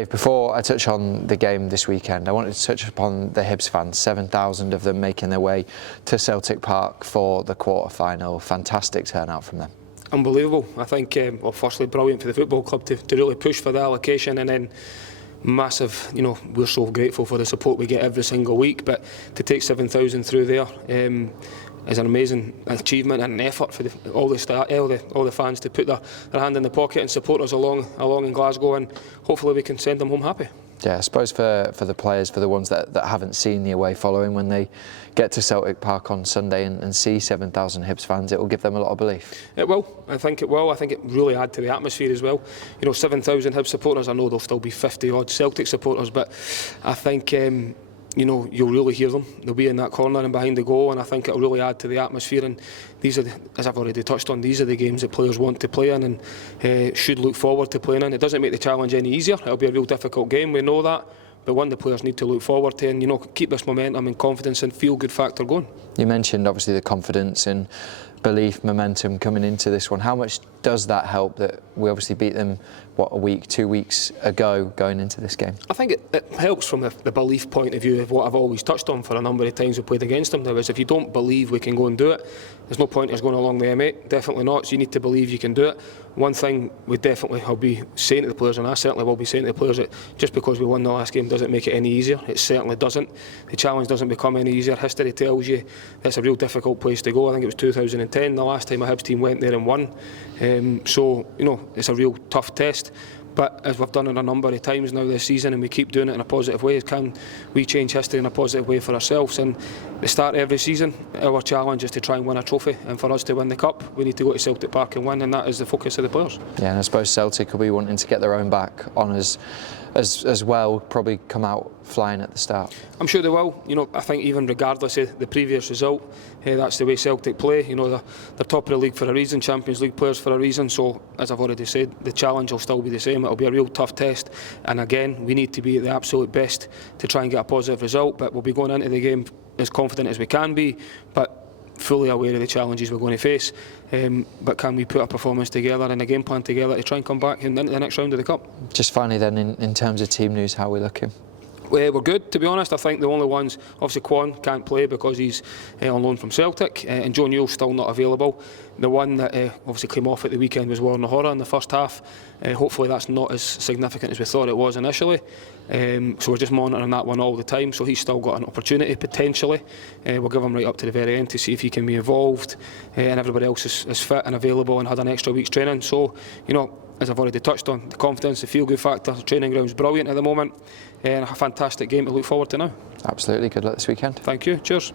Dave, before I touch on the game this weekend, I wanted to touch upon the Hibs fans, 7,000 of them making their way to Celtic Park for the quarter-final. Fantastic turnout from them. Unbelievable. I think, well, firstly, brilliant for the football club to really push for the allocation, and then massive, we're so grateful for the support we get every single week, but to take 7,000 through there is an amazing achievement and an effort for all the fans to put their hand in the pocket and support us along in Glasgow, and hopefully we can send them home happy. Yeah, I suppose for the players, for the ones that haven't seen the away following, when they get to Celtic Park on Sunday and see 7,000 Hibs fans, it will give them a lot of belief. It will. I think it will. I think it really add to the atmosphere as well. 7,000 Hibs supporters. I know there'll still be 50 odd Celtic supporters, but I think you'll really hear them. They'll be in that corner and behind the goal, and I think it'll really add to the atmosphere. And these are, as I've already touched on, these are the games that players want to play in and should look forward to playing in. It doesn't make the challenge any easier. It'll be a real difficult game, we know that, but one the players need to look forward to and keep this momentum and confidence and feel-good factor going. You mentioned obviously the confidence and belief, momentum coming into this one. How much does that help that we obviously beat them, a week, 2 weeks ago going into this game? I think it helps from the belief point of view of what I've always touched on for a number of times we played against them. There was, if you don't believe we can go and do it, there's no point in us going along the M8, definitely not. So you need to believe you can do it. One thing we definitely will be saying to the players, and I certainly will be saying to the players, that just because we won the last game doesn't make it any easier. It certainly doesn't. The challenge doesn't become any easier. History tells you that's a real difficult place to go. I think it was 2010 the last time a Hibs team went there and won. So it's a real tough test. But as we've done it a number of times now this season, and we keep doing it in a positive way, can we change history in a positive way for ourselves? And at the start of every season, our challenge is to try and win a trophy, and for us to win the cup, we need to go to Celtic Park and win, and that is the focus of the players. Yeah, and I suppose Celtic will be wanting to get their own back honours as well, probably come out flying at the start. I'm sure they will. I think even regardless of the previous result, that's the way Celtic play. They're top of the league for a reason, Champions League players for a reason. So as I've already said, the challenge will still be the same. It'll be a real tough test, and again, we need to be at the absolute best to try and get a positive result. But we'll be going into the game as confident as we can be, but fully aware of the challenges we're going to face. But can we put a performance together and a game plan together to try and come back into the next round of the cup? Just finally then, in terms of team news, how are we looking? We're good, to be honest. I think the only ones, obviously Quan can't play because he's on loan from Celtic, and Joe Newell's still not available. The one that obviously came off at the weekend was Warren O'Hara in the first half. Hopefully that's not as significant as we thought it was initially. So we're just monitoring that one all the time. So he's still got an opportunity potentially. We'll give him right up to the very end to see if he can be involved, and everybody else is fit and available and had an extra week's training. So as I've already touched on, the confidence, the feel-good factor, the training ground's brilliant at the moment, and a fantastic game to look forward to now. Absolutely. Good luck this weekend. Thank you. Cheers.